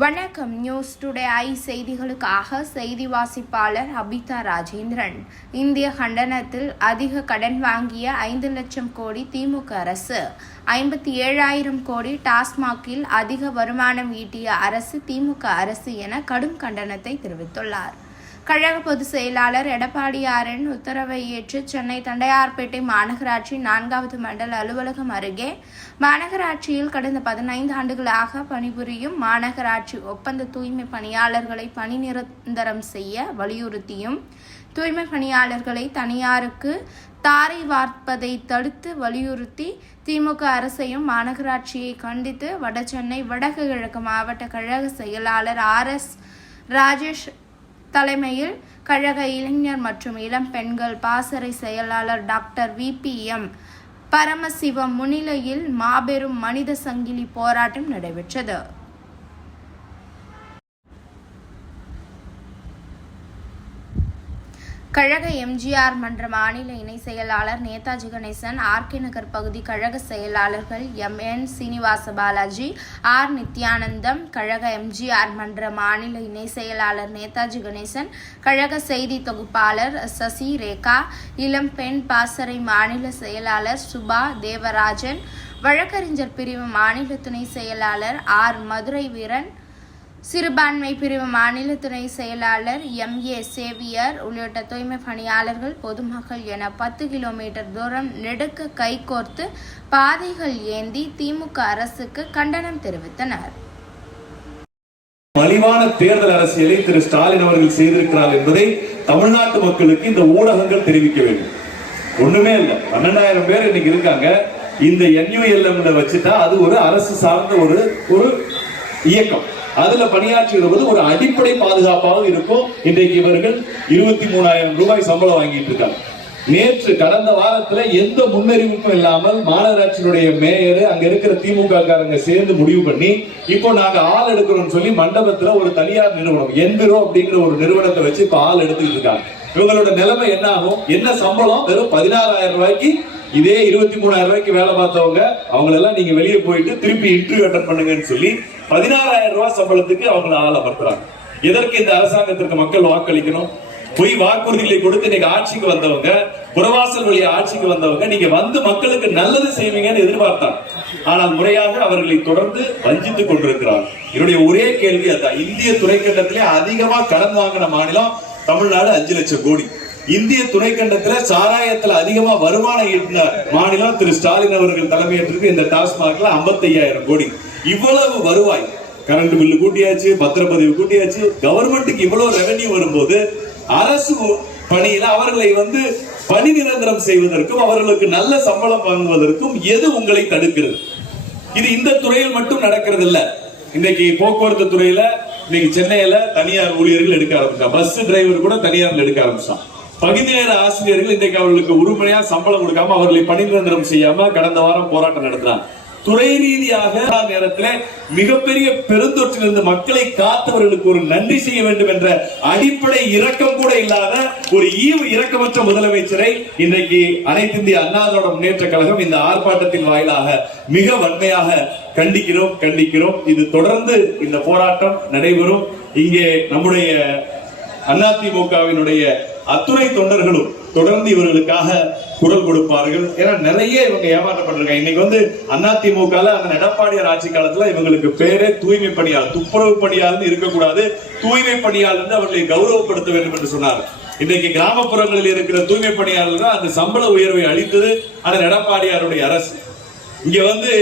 வணக்கம். News today I செய்திகளுக்காக செய்தி வாசிப்பாளர் அபிதா ராஜேந்திரன். இந்திய கண்டனத்தில் அதிக கடன் வாங்கிய ஐந்து லட்சம் கோடி திமுக அரசு. ஐம்பத்தி ஏழாயிரம் கோடி டாஸ்மாகில் அதிக வருமானம் ஈட்டிய அரசு திமுக அரசு என கடும் கண்டனத்தை தெரிவித்துள்ளார். கழக பொதுச் செயலாளர் எடப்பாடியாரின் உத்தரவை ஏற்று சென்னை தண்டையார்பேட்டை மாநகராட்சி நான்காவது மண்டல அலுவலகம் அருகே மாநகராட்சியில் கடந்த பதினைந்து ஆண்டுகளாக பணிபுரியும் மாநகராட்சி ஒப்பந்த தூய்மை பணியாளர்களை பணி நிரந்தரம் செய்ய வலியுறுத்தியும் தூய்மை பணியாளர்களை தனியாருக்கு தாரை வார்ப்பதை தடுத்து வலியுறுத்தி திமுக அரசையும் மாநகராட்சியை கண்டித்து வடசென்னை வடக்கு கிழக்கு மாவட்ட கழக செயலாளர் ஆர் எஸ் ராஜேஷ் தலைமையில் கழக இளைஞர் மற்றும் இளம் பெண்கள் பாசறை செயலாளர் டாக்டர் விபிஎம் பரமசிவம் முன்னிலையில் மாபெரும் மனித சங்கிலி போராட்டம் நடைபெற்றது. கழக எம்ஜிஆர் மன்ற மாநில இணை செயலாளர் நேதாஜி கணேசன் ஆர்கே நகர் பகுதி கழக செயலாளர்கள் M. N. Srinivasa Balaji R. Nithyanandam கழக எம்ஜிஆர் மன்ற மாநில இணை செயலாளர் நேதாஜி கணேசன் கழக செய்தி தொகுப்பாளர் சசி ரேகா இளம் பெண் பாசறை மாநில செயலாளர் சுபா தேவராஜன் வழக்கறிஞர் பிரிவு மாநில துணை செயலாளர் ஆர். மதுரை வீரன் சிறுபான்மை பிரிவு மாநில துணை செயலாளர் எம். ஏ. சேவியர் உள்ளிட்ட தூய்மை பணியாளர்கள் பொதுமக்கள் என பத்து கிலோமீட்டர் தூரம் நெடுக்க கைகோர்த்து பாதைகள் ஏந்தி திமுக அரசுக்கு கண்டனம் தெரிவித்தனர். மலிவான தேர்தல் அரசியலை திரு. ஸ்டாலின் அவர்கள் செய்திருக்கிறார் என்பதை தமிழ்நாட்டு மக்களுக்கு இந்த ஊடகங்கள் தெரிவிக்க வேண்டும். ஒண்ணுமே இல்லை. பன்னெண்டாயிரம் பேர் இன்னைக்கு இருக்காங்க. இந்த என்யூஎல்எம் வச்சுட்டா அது ஒரு அரசு சார்ந்த ஒரு ஒரு இயக்கம். அதுல பணியாற்றுகிறது ஒரு அடிப்படை பாதுகாப்பாகவும் இருக்கும். இன்றைக்கு இவர்கள் இருபத்தி மூணாயிரம் ரூபாய் சம்பளம் வாங்கிட்டு இருக்காங்க. நேற்று கடந்த வாரத்துல எந்த முன்னறிவிப்பும் இல்லாமல் மாநகராட்சியினுடைய மேயர் அங்க இருக்கிற திமுக காரங்க சேர்ந்து முடிவு பண்ணி இப்போ நாங்க ஆள் எடுக்கிறோம்னு சொல்லி மண்டபத்துல ஒரு தனியார் நிறுவனம் என்விரோ அப்படிங்கிற ஒரு நிறுவனத்தை வச்சு இப்ப ஆள் எடுத்துக்கிட்டு இருக்காங்க. இவங்களோட நிலைமை என்ன ஆகும்? என்ன சம்பளம்? வெறும் பதினாறாயிரம் ரூபாய்க்கு இதே இருபத்தி மூணாயிரம் ரூபாய்க்கு வேலை பார்த்தவங்க அவங்களெல்லாம் நீங்க வெளியே போயிட்டு திருப்பி இன்டர்வியூ அட்டன் பண்ணுங்கன்னு சொல்லி பதினாறாயிரம் ரூபாய் சம்பளத்துக்கு அவங்கள ஆள் அமர்த்துறாங்க எதற்கு இந்த அரசாங்கத்திற்கு மக்கள் வாக்களிக்கணும்? பொய் வாக்குறுதிகளை கொடுத்து நீங்க ஆட்சிக்கு வந்தவங்க புறவாசல் வழிய ஆட்சிக்கு வந்தவங்க நீங்க வந்து மக்களுக்கு நல்லது செய்வீங்கன்னு எதிர்பார்த்தாங்க. ஆனால் முறையாக அவர்களை தொடர்ந்து வஞ்சித்துக் கொண்டிருக்கிறார். என்னுடைய ஒரே கேள்வி அதான் இந்திய துணைக்கண்டத்திலே அதிகமா கடன் வாங்கின மாநிலம் தமிழ்நாடு அஞ்சு லட்சம் கோடி. இந்திய துணைக்கண்டத்துல சாராயத்துல அதிகமா வருமானம் ஈட்டின மாநிலம் திரு ஸ்டாலின் அவர்கள் தலைமையேற்றிருக்கு இந்த டாஸ்மாக்ல 55000 கோடி. இவ்வளவு வருவாய். கரண்ட் பில்லு கூட்டியாச்சு பத்திரப்பதிவு கூட்டியாச்சு கவர்மெண்ட்டுக்கு இவ்வளவு ரெவன்யூ வரும்போது அரசு பணியில அவர்களை வந்து பணி நிரந்தரம் செய்வதற்கும் அவர்களுக்கு நல்ல சம்பளம் வாங்குவதற்கும் எது உங்களை தடுக்கிறது? இது இந்த துறையில் மட்டும் நடக்கிறது இல்ல இன்னைக்கு போக்குவரத்து துறையில இன்னைக்கு சென்னையில தனியார் ஊழியர்கள் எடுக்க ஆரம்பிச்சான் பஸ் டிரைவர் கூட தனியார்ல எடுக்க ஆரம்பிச்சான். பகுதி நேர ஆசிரியர்கள் இன்றைக்கு அவர்களுக்கு உருப்படியா சம்பளம் கொடுக்காம அவர்களை பணி நிரந்தரம் செய்யாம கடந்த வாரம் போராட்டம் நடத்துறாங்க துறை ரீதியாக நேரத்துல மிகப்பெரிய பெருந்தொற்றிலிருந்து மக்களை காத்தவர்களுக்கு ஒரு நன்றி செய்ய வேண்டும் என்ற அடிப்படை இரக்கம் கூட இல்லாத ஒரு ஈவு இரக்கமற்ற முதலமைச்சரை இன்றைக்கு அனைத்து இந்திய அண்ணா திராவிட முன்னேற்ற கழகம் இந்த ஆர்ப்பாட்டத்தின் வாயிலாக மிக வன்மையாக கண்டிக்கிறோம் கண்டிக்கிறோம். இது தொடர்ந்து இந்த போராட்டம் நடைபெறும். இங்கே நம்முடைய அதிமுகவினுடைய அத்துணை தொண்டர்களும் தொடர்ந்து இவர்களுக்காக குரல் கொடுப்பார்கள். ஏன்னா நிறைய இவங்க ஏமாற்றப்பட்டிருக்காங்க. இன்னைக்கு வந்து அதிமுகல அந்த எடப்பாடியார் ஆட்சி காலத்துல இவங்களுக்கு பேரே தூய்மை பணியாளர் துப்புரவு பணியாளர் இருக்கக்கூடாது. தூய்மை பணியாளர் அவர்களை கௌரவப்படுத்த வேண்டும் என்று சொன்னார். இன்னைக்கு கிராமப்புறங்களில் இருக்கிற தூய்மை பணியாளர்கள் அந்த சம்பள உயர்வை அளித்தது அந்த எடப்பாடியாருடைய அரசு. இங்க வந்து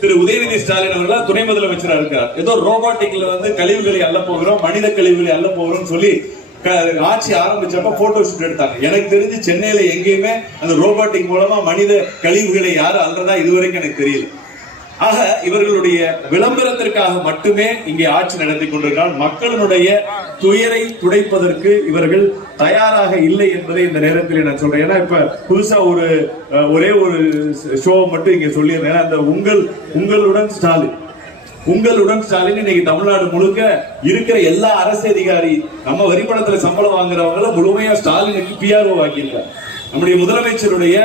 திரு உதயநிதி ஸ்டாலின் அவர்கள் துணை முதலமைச்சரா இருக்கார். ஏதோ ரோபோட்டிக்ல வந்து கழிவுகளை அள்ள போகிறோம் மனித கழிவுகளை அள்ள போகிறோம் சொல்லி ஆட்சி ஆரம்பிச்சப்ப போட்டோ ஷூட் எடுத்தாங்க. எனக்கு தெரிஞ்சு சென்னையில எங்கேயுமே அந்த ரோபோட்டிக் மூலமா மனித கழிவுகளை யாரும் அல்றதா இதுவரைக்கும் எனக்கு தெரியல. ஆக இவர்களுடைய விளம்பரத்திற்காக மட்டுமே இங்கே ஆட்சி நடத்தி கொண்டிருக்கிறார் மக்களினுடைய துயரை துடைப்பதற்கு இவர்கள் தயாராக இல்லை என்பதை இந்த நேரத்தில் நான் சொல்றேன். ஏன்னா இப்ப புதுசா ஒரு ஒரே ஒரு ஷோ மட்டும் இங்க சொல்லியிருந்தேன். ஏன்னா அந்த உங்கள் உங்களுடன் ஸ்டாலின். உங்களுடன் ஸ்டாலின் இன்னைக்கு தமிழ்நாடு முழுக்க இருக்கிற எல்லா அரசு அதிகாரி நம்ம வரிப்பணத்துல சம்பளம் வாங்குறவங்கள முழுமையா ஸ்டாலினுக்கு பிஆர்ஓ வாங்கியிருக்காங்க. நம்முடைய முதலமைச்சருடைய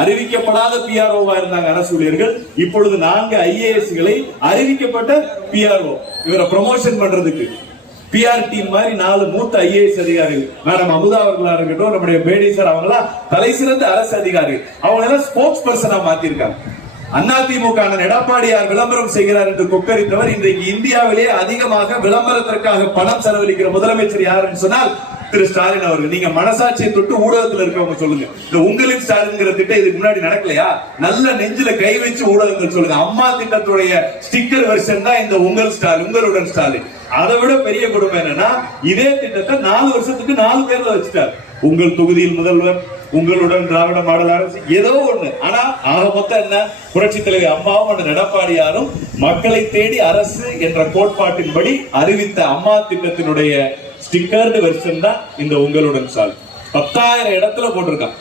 அறிவிக்கப்படாத பிஆர்ஓவா இருந்தாங்க அரசு ஊழியர்கள். இப்பொழுது நான்கு ஐஏஎஸ்களை அறிவிக்கப்பட்ட பிஆர்ஓ இவரை ப்ரமோஷன் பண்றதுக்கு. பிஆர் டீம் மாதிரி நாலு மூத்த ஐஏஎஸ் அதிகாரிகள். மேடம் அமுதா அவர்களா இருக்கட்டும் நம்முடைய பேடி சார் அவங்களா தலை சிறந்த அரசு அதிகாரி. அவங்க எல்லாம் ஸ்போர்ட்ஸ் பர்சனா மாத்திருக்காங்க. அதிமுக எடப்பாடியார் விளம்பரம் செய்கிறார் என்று கொக்கரித்தவர் இன்றைக்கு இந்தியாவிலே அதிகமாக விளம்பரத்திற்காக பணம் செலவழிக்கிற முதலமைச்சர் யாருன்னு சொன்னால் திரு ஸ்டாலின் அவர்கள். நீங்க மனசாட்சியை தொட்டு ஊடகத்தில் இருக்கவங்க சொல்லுங்க. இந்த உங்களின் ஸ்டாலின்ங்கிற திட்டம் இதுக்கு முன்னாடி நடக்கலையா? நல்ல நெஞ்சில கை வச்சு ஊடகங்கள் சொல்லுங்க. அம்மா திட்டத்துடைய ஸ்டிக்கர் வெர்ஷன் தான் இந்த உங்கள் ஸ்டாலின் உங்களுடன் ஸ்டாலின். அதை விட பெரிய கொடுமை என்னன்னா இதே திட்டத்தை நாலு வருஷத்துக்கு நாலு பேர்ல வச்சுட்டார். உங்கள் தொகுதியில் முதல்வர் உங்களுடன் திராவிட மாடல் அரசு ஏதோ ஒண்ணு. ஆனா ஆக மொத்தம் என்ன? புரட்சி தலைவர் அம்மாவும் அந்த எடப்பாடியாரும் மக்களை தேடி அரசு என்ற கோட்பாட்டின்படி அறிவித்த அம்மா திட்டத்தினுடைய ஸ்டிக்கர்டு வெர்ஷன் தான் இந்த உங்களுடன் சால். பத்தாயிரம் இடத்துல போட்டிருக்கான்.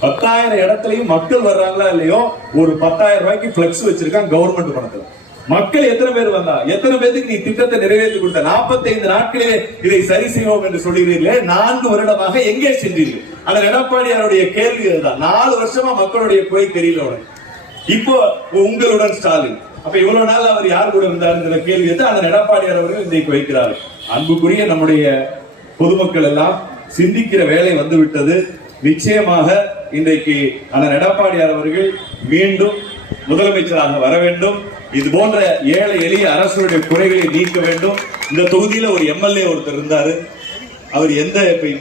பத்தாயிரம் இடத்துலயும் மக்கள் வர்றாங்களா இல்லையோ? ஒரு பத்தாயிரம் ரூபாய்க்கு பிளெக்ஸ் வச்சிருக்கான் கவர்மெண்ட் பணத்துல. மக்கள் எத்தனை பேர் வந்தா? எத்தனை பேருக்கு நீ திட்டத்தை நிறைவேற்றி கொடுத்த? 45 நாட்களிலே இதை சரி செய்வோம் என்று சொல்கிறீர்களே நான்கு வருடமாக எங்கே சென்றீர்கள்? அந்த எடப்பாடியாருடைய கேள்வி தான் நாலு வருஷமா மக்களுடைய குறை தெரியல உனக்கு. இப்போ உங்களுடன் ஸ்டாலின். அப்ப இவ்வளவு நாள் அவர் யார் கூட இருந்தாருங்கிற கேள்வி எடுத்து அந்த எடப்பாடியார் அவர்கள் இன்றைக்கு வைக்கிறார் அன்புக்குரிய நம்முடைய பொதுமக்கள் எல்லாம் சிந்திக்கிற வேலை வந்து விட்டது நிச்சயமாக இன்றைக்கு அந்த எடப்பாடியார் அவர்கள் மீண்டும் முதலமைச்சராக வர வேண்டும். இது போன்ற ஏழை எளிய அரசுடைய குறைகளை நீக்க வேண்டும். இந்த தொகுதியில ஒரு எம்எல்ஏ ஒருத்தர் இருந்தாரு. அவர் எந்த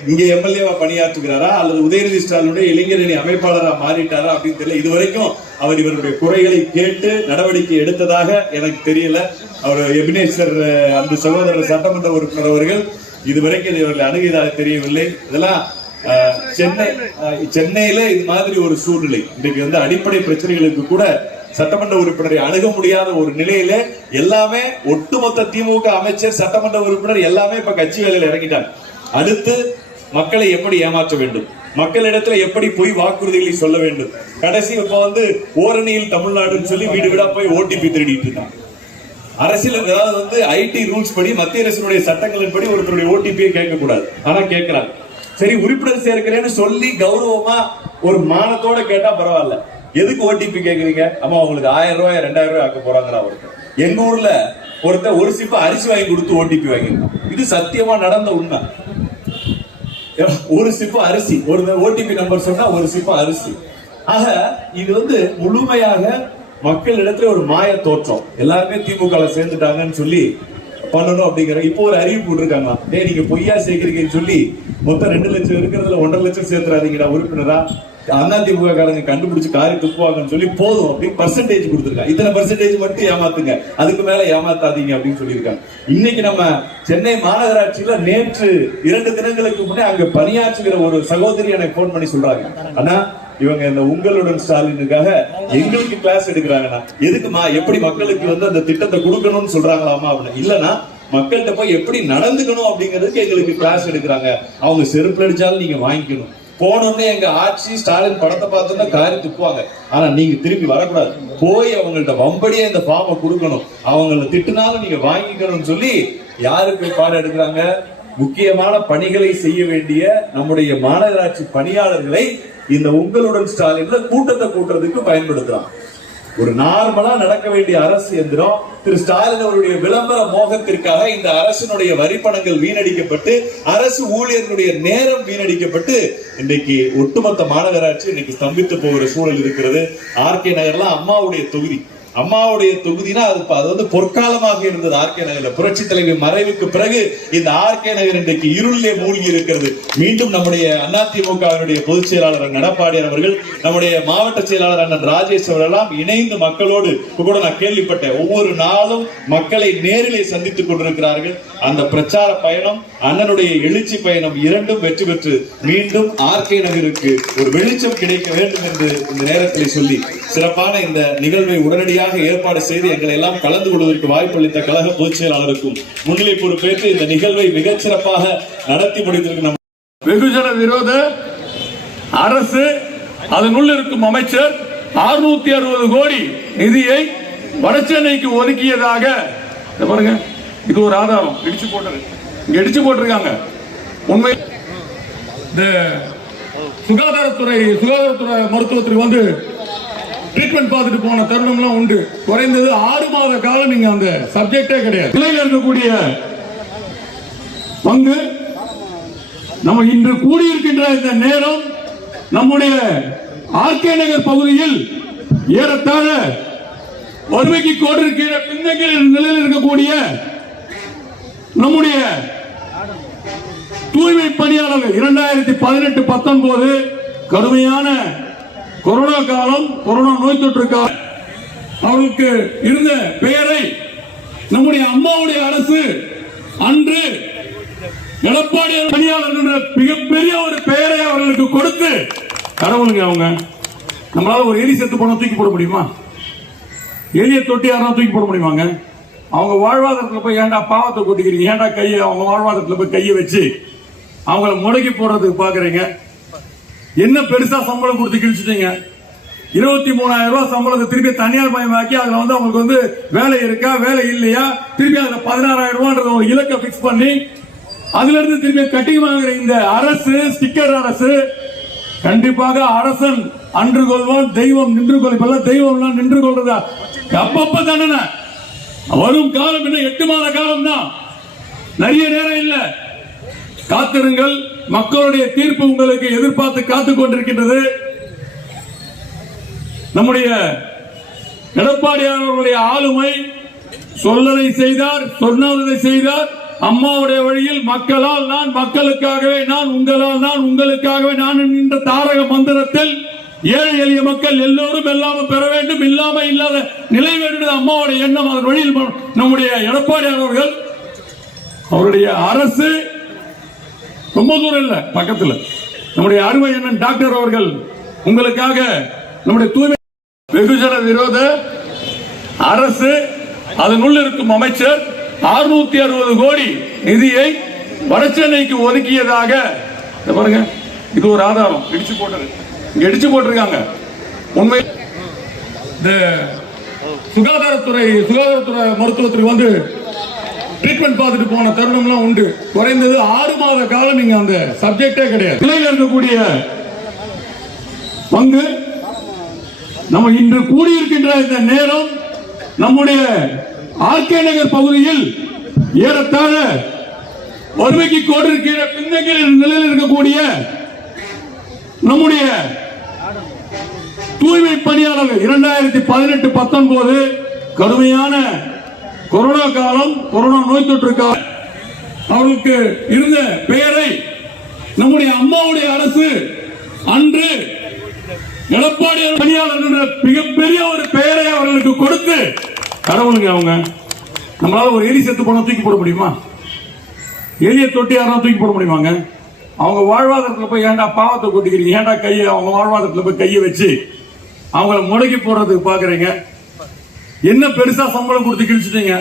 இங்க எம்எல்ஏவா பணியாற்றுகிறாரா? அல்லது உதயநிதி ஸ்டாலினுடைய இளைஞரணி அமைப்பாளரா மாறிட்டாரா அப்படின்னு தெரியல. இதுவரைக்கும் அவர் இவருடைய குறைகளை கேட்டு நடவடிக்கை எடுத்ததாக எனக்கு தெரியல. அவர் எபினேஸ்வர் அந்த சகோதரர் சட்டமன்ற உறுப்பினர் அவர்கள் இதுவரைக்கும் இவர்களை அணுகியதாக தெரியவில்லை. இதெல்லாம் சென்னை அஹ், சென்னையில இது மாதிரி ஒரு சூழ்நிலை. இன்றைக்கு வந்து அடிப்படை பிரச்சனைகளுக்கு கூட சட்டமன்ற உறுப்பினரை அணுக முடியாத ஒரு நிலையில எல்லாமே ஒட்டுமொத்த திமுக அமைச்சர் சட்டமன்ற உறுப்பினர் எல்லாமே இப்ப கட்சி வேலையில் இறங்கிட்டாங்க. அடுத்து மக்களை எப்படி ஏமாற்ற வேண்டும்? மக்களிடத்துல எப்படி போய் வாக்குறுதிகளை சொல்ல வேண்டும்? கடைசி இப்ப வந்து ஓரணியில் தமிழ்நாடுன்னு சொல்லி வீடு வீடா போய் ஓடிபி திருடிட்டு இருக்காங்க. அரசியல் ஏதாவது வந்து ஐடி ரூல்ஸ் படி மத்திய அரசினுடைய சட்டங்களின் படி ஒருத்தருடைய ஓடிபியை கேட்க கூடாது ஆனா கேட்கிறாங்க. சரி உறுப்பினர் சேர்க்கிறேன்னு சொல்லி கௌரவமா ஒரு மானத்தோட கேட்டா பரவாயில்ல. எதுக்கு ஓடிபி கேக்குறீங்க? அம்மா உங்களுக்கு ஆயிரம் ரூபாய் ரெண்டாயிரம் ரூபாய் ஆக்க போறாங்களா ஒருத்தர் எங்க ஊர்ல ஒருத்தர் ஒரு சிப்ப அரிசி வாங்கி கொடுத்து ஓடிபி வாங்கிருக்கான் இது சத்தியமா நடந்த உண்மை. ஒரு சிப்பு அரிசி ஒரு ஓடிபி நம்பர் சொன்னா ஒரு சிப்பு அரிசி. ஆக இது வந்து முழுமையாக மக்கள் இடத்துல ஒரு மாய தோற்றம். எல்லாருமே திமுக சேர்ந்துட்டாங்கன்னு சொல்லி பண்ணணும் அப்படிங்கிற இப்போ ஒரு அறிவிப்பு விட்டுருக்காங்க டே நீங்க பொய்யா சேர்க்கிறீங்கன்னு சொல்லி மொத்தம் ரெண்டு லட்சம் இருக்கிறதுல ஒன்றரை லட்சம் சேர்த்துறாதீங்கடா உறுப்பினரா. அதிமுக காரங்க கண்டுபிடிச்சு காரி துப்புவாங்கன்னு சொல்லி போதும் அப்படின்னு பர்சன்டேஜ் கொடுத்துருக்காங்க இத்தனை பர்சன்டேஜ் மட்டும் ஏமாத்துங்க. அதுக்கு மேல ஏமாத்தாதீங்க அப்படின்னு சொல்லியிருக்காங்க. இன்னைக்கு நம்ம சென்னை மாநகராட்சியில நேற்று இரண்டு தினங்களுக்கு முன்னே அங்க பணியாற்றுகிற ஒரு சகோதரி எனக்கு போன் பண்ணி சொல்றாங்க. ஆனா இவங்க இந்த உங்களுடன் ஸ்டாலினுக்காக எங்களுக்கு கிளாஸ் எடுக்கிறாங்கன்னா எதுக்குமா எப்படி மக்களுக்கு வந்து அந்த திட்டத்தை கொடுக்கணும்னு சொல்றாங்களாமா அப்படின்னு. இல்லைன்னா மக்கள்கிட்ட போய் எப்படி நடந்துக்கணும் அப்படிங்கிறதுக்கு எங்களுக்கு கிளாஸ் எடுக்கிறாங்க. அவங்க செருப்பு அடிச்சாலும் நீங்க வாங்கிக்கணும். போனோடனே எங்க ஆட்சி ஸ்டாலின் படத்தை பார்த்தோன்னா காரி துப்புவாங்க. ஆனா நீங்க திரும்பி வரக்கூடாது. போய் அவங்கள்ட்ட வம்படியே இந்த ஃபார்மை கொடுக்கணும். அவங்கள திட்டுனாலும் நீங்க வாங்கிக்கணும்னு சொல்லி யாருக்கு பாடம் எடுக்கிறாங்க? முக்கியமான பணிகளை செய்ய வேண்டிய நம்முடைய மாநகராட்சி பணியாளர்களை இந்த உங்களுடன் ஸ்டாலின்ல கூட்டத்தை கூட்டுறதுக்கு பயன்படுத்துறான் ஒரு நார்மலா நடக்க வேண்டிய அரசு எந்திரம் திரு ஸ்டாலின் அவருடைய விளம்பர மோகத்திற்காக இந்த அரசினுடைய வரி பணங்கள் வீணடிக்கப்பட்டு அரசு ஊழியர்களுடைய நேரம் வீணடிக்கப்பட்டு இன்றைக்கு ஒட்டுமொத்த மாநகராட்சி இன்னைக்கு ஸ்தம்பித்து போகிற சூழல் இருக்கிறது. ஆர்கே நகர்லாம் அம்மாவுடைய தொகுதி. அம்மாவுடைய தொகுதினா அது அது வந்து பொற்காலமாக இருந்தது ஆர்கே நகர்ல. புரட்சி தலைவி மறைவுக்கு பிறகு இந்த ஆர்கே நகர் இன்றைக்கு இருளிலே மூழ்கி இருக்கிறது. மீண்டும் நம்முடைய அதிமுகவினுடைய பொதுச் செயலாளர் அண்ணன் அவர்கள் நம்முடைய மாவட்ட செயலாளர் அண்ணன் ராஜேஷ் அவர்களெல்லாம் இணைந்து மக்களோடு இப்ப கூட நான் கேள்விப்பட்டேன் ஒவ்வொரு நாளும் மக்களை நேரிலே சந்தித்துக் கொண்டிருக்கிறார்கள். அந்த பிரச்சார பயணம் அண்ணனுடைய எழுச்சி பயணம் இரண்டும் வெற்றி பெற்று மீண்டும் ஆர்கே நகருக்கு ஒரு வெளிச்சம் கிடைக்க வேண்டும் என்று இந்த நேரத்தில் சொல்லி சிறப்பான இந்த நிகழ்வை உடனடியாக ஏற்பாடு செய்து எங்களை எல்லாம் கலந்து கொள்வதற்கு வாய்ப்பளித்த கழக பொதுச் செயலாளருக்கும் முன்னிலை பொறுப்பேற்று இந்த நிகழ்வை மிகச் சிறப்பாக நடத்தி முடித்திருக்கும் வெகுஜன விரோத அரசு அதனுள் இருக்கும் அமைச்சர் 660 அறுபது கோடி நிதியை வடசென்னைக்கு ஒதுக்கியதாக பாருங்க இது ஒரு ஆதாரம். இடிச்சு போட்டது. இங்க இடிச்சு போட்டிருக்காங்க. உண்மை இந்த சுகாதாரத்துறை சுகாதாரத்துறை மருத்துவத்துக்கு வந்து ட்ரீட்மெண்ட் பார்த்துட்டு போன தருணம்லாம் உண்டு. குறைந்தது ஆறு மாத காலம் இங்க அந்த சப்ஜெக்டே கிடையாது. நிலையில் இருக்கக்கூடிய பங்கு நம்ம இன்று கூடியிருக்கின்ற இந்த நேரம் நம்முடைய ஆர்கே நகர் பகுதியில் ஏறத்தாழ வறுமைக்கு கோடிருக்கிற பின்னங்கிற நிலையில் இருக்கக்கூடிய நம்முடைய தூய்மை பணியாளர்கள் இரண்டாயிரத்தி பதினெட்டு பத்தொன்பது கடுமையான கொரோனா காலம் கொரோனா நோய் தொற்று காலம். அவருக்கு இருந்த பெயரை நம்முடைய அம்மாவுடைய அரசு அன்று எடப்பாடி பணியாளர் என்ற மிகப்பெரிய ஒரு பெயரை அவர்களுக்கு கொடுத்து கடவுளுங்க அவங்க நம்மளால ஒரு எலி செத்து போனா தூக்கி போட முடியுமா? எலியை தொட்டி யாரா தூக்கி போட முடியுமாங்க? அவங்க வாழ்வாதாரத்தில் போய் ஏன்டா பாவத்தை கொட்டிக்கிறீங்க? ஏன்டா கையை அவங்க வாழ்வாதாரத்தில் போய் கையை வச்சு அவங்கள முடக்கி போடுறதுக்கு பாக்குறீங்க? என்ன பெருசா சம்பளம் கொடுத்து கிழிச்சிட்டீங்க? இருபத்தி மூணாயிரம் ரூபாய் சம்பளத்தை திருப்பி தனியார் மயமாக்கி அதுல வந்து அவங்களுக்கு வந்து வேலை இருக்கா வேலை இல்லையா? திருப்பி அதுல பதினாறாயிரம் ரூபான்றத ஒரு இலக்கை பிக்ஸ் பண்ணி அதுல இருந்து திருப்பி கட்டி வாங்குற இந்த அரசு ஸ்டிக்கர் அரசு கண்டிப்பாக அரசன் அன்று கொள்வான் தெய்வம் நின்று கொள். இப்பெல்லாம் தெய்வம் நின்று கொள்றதா? அப்பப்ப தானே. வரும் காலம் என்ன? எட்டு மாத காலம் தான் நிறைய நேரம் இல்லை. காத்திருங்கள். மக்களுடைய தீர்ப்பு உங்களுக்கு எதிர்பார்த்து காத்துக் கொண்டிருக்கின்றது. நம்முடைய எடப்பாடியானவர்களுடைய ஆளுமை சொல்லதை செய்தார் சொன்னதை செய்தார். அம்மாவுடைய வழியில் மக்களால் நான் மக்களுக்காகவே நான் உங்களால் நான் உங்களுக்காகவே நான் என்கின்ற தாரக மந்திரத்தில் ஏழை எளிய மக்கள் எல்லோரும் எல்லாம பெற வேண்டும். இல்லாம இல்லாத நிலை வேண்டும் அம்மாவுடைய எண்ணம் அதன் வழியில் நம்முடைய எடப்பாடியார் அவர்கள் அவருடைய அரசு ரொம்ப தூரம் இல்ல பக்கத்துல. நம்முடைய அருமை என்ன டாக்டர் அவர்கள் உங்களுக்காக நம்முடைய தூய்மை வெகுஜன விரோத அரசு அதனுள் இருக்கும் அமைச்சர் 660 அறுபது கோடி நிதியை வடசென்னைக்கு ஒதுக்கியதாக பாருங்க இது ஒரு ஆதாரம் இடிச்சு போட்டது. இங்க இடிச்சு போட்டிருக்காங்க. உண்மை இந்த சுகாதாரத்துறை சுகாதாரத்துறை மருத்துவத்துறை வந்து ட்ரீட்மெண்ட் பார்த்துட்டு போன தருணம்லாம் உண்டு. குறைந்தது ஆறு மாத காலம் இங்க அந்த சப்ஜெக்டே கிடையாது. நிலையில் இருக்கக்கூடிய பங்கு நம்ம இன்று கூடியிருக்கின்ற இந்த நேரம் நம்முடைய ஆர்கே நகர் பகுதியில் ஏறத்தாழ வறுமைக்கு கோடிருக்கிற பின்னங்கிற நிலையில் இருக்கக்கூடிய நம்முடைய தூய்மை பணியாளர்கள் இரண்டாயிரத்தி பதினெட்டு பத்தொன்பது கடுமையான கொரோனா காலம் கொரோனா நோய் தொற்று காலம். அவர்களுக்கு இருந்த பெயரை நம்முடைய அம்மாவுடைய அரசு அன்று எடப்பாடி பணியாளர் என்ற மிகப்பெரிய ஒரு பெயரை அவர்களுக்கு கொடுத்து கடவுளுங்க அவங்க நம்மளால ஒரு எலி செத்து போனா தூக்கி போட முடியுமா? எலியை தொட்டி யாரா தூக்கி போட முடியுமாங்க? அவங்க வாழ்வாதாரத்தில் போய் ஏன்டா பாவத்தை கொட்டிக்கிறீங்க? ஏன்டா கையை அவங்க வாழ்வாதாரத்தில் போய் கையை வச்சு அவங்கள முடக்கி போடுறதுக்கு பாக்குறீங்க? என்ன பெருசா சம்பளம் கொடுத்து கிழிச்சிட்டீங்க?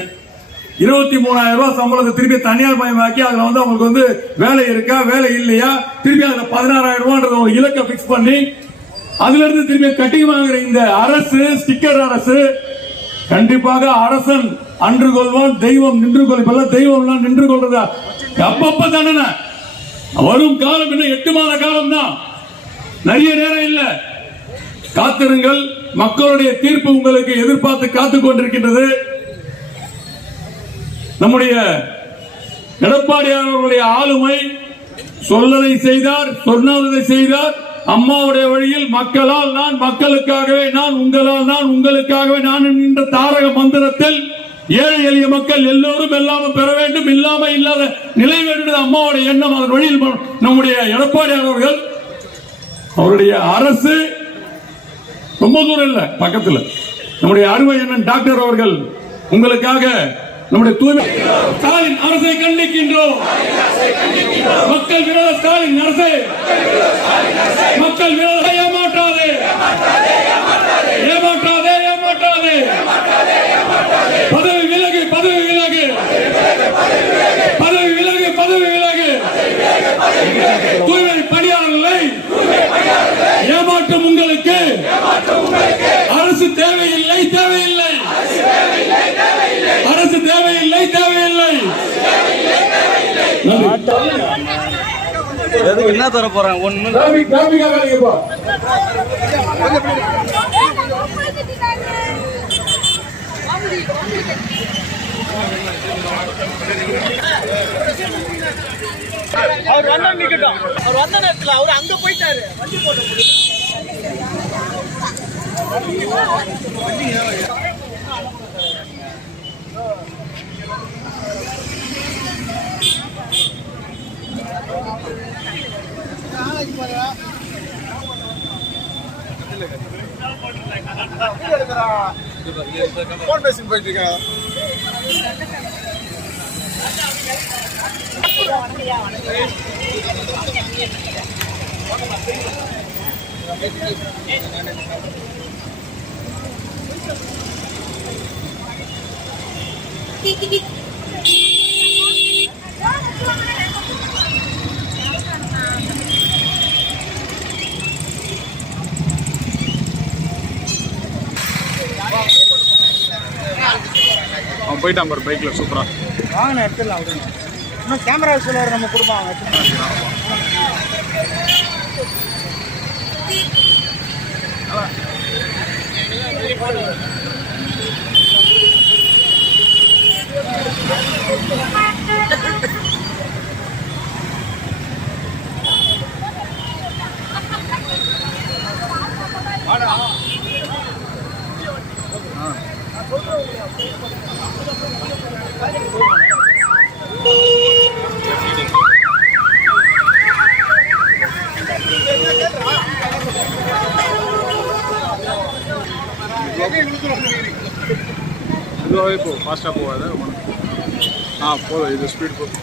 இருபத்தி மூணாயிரம் ரூபாய் சம்பளத்தை திருப்பி தனியார் மயமாக்கி அதுல வந்து அவங்களுக்கு வந்து வேலை இருக்கா வேலை இல்லையா? திருப்பி அதுல பதினாறாயிரம் ரூபான்றத ஒரு இலக்கை பிக்ஸ் பண்ணி அதுல இருந்து திரும்பி கட்டி வாங்குற இந்த அரசு ஸ்டிக்கர் அரசு கண்டிப்பாக அரசன் அன்று கொள்வான் தெய்வம் நின்று கொள் இப்பெல்லாம் தெய்வம்லாம் நின்று கொள்றதா? அப்பப்ப தானே. வரும் காலம் இன்னும் எட்டு மாத காலம் தான் நிறைய நேரம் இல்லை. காத்திருங்கள். மக்களுடைய தீர்ப்பு உங்களுக்கு எதிர்பார்த்து காத்துக் கொண்டிருக்கின்றது. நம்முடைய எடப்பாடியார் அவர்களுடைய ஆளுமை சொல்லதை செய்தார் சொன்னதை செய்தார். அம்மாவுடைய வழியில் மக்களால் நான் மக்களுக்காகவே நான் உங்களால் நான் உங்களுக்காகவே நான் என்கின்ற தாரக மந்திரத்தில் ஏழை எளிய மக்கள் எல்லோரும் எல்லாமே பெற வேண்டும். இல்லாம இல்லாத நிலை வேண்டும் அம்மாவுடைய எண்ணம் அதன் வழியில் நம்முடைய எடப்பாடியார் அவர்கள் அவருடைய அரசு ரொம்ப தூரம் இல்ல பக்கத்துல. நம்முடைய அருமை அண்ணன் டாக்டர் அவர்கள் உங்களுக்காக நம்முடைய தூய்மை ஸ்டாலின் அரசை கண்டிக்கின்றோம். மக்கள் விரோத ஸ்டாலின் அரசை. மக்கள் விரோத ஏமாற்றாதே எதுக்கு என்ன தர போறாங்க? ஒண்ணு அவர் வந்தா நிக்கட்டும். அவர் வந்த நேரத்துல அவர் அங்க போயிட்டாரு. வண்டி போட்டு போன் பேசி போயிட்டு இருக்கேன் அவன் போயிட்டான் பாரு பைக்கில் சூப்பராக வாங்கின எடுத்துடலாம் விடுங்க இன்னும் கேமரா சொல்லுவார் நம்ம கொடுப்பாங்க இதுவாகவே போ ஃபாஸ்ட்டாக போகாத ஆ போதும் இது ஸ்பீட் போதும்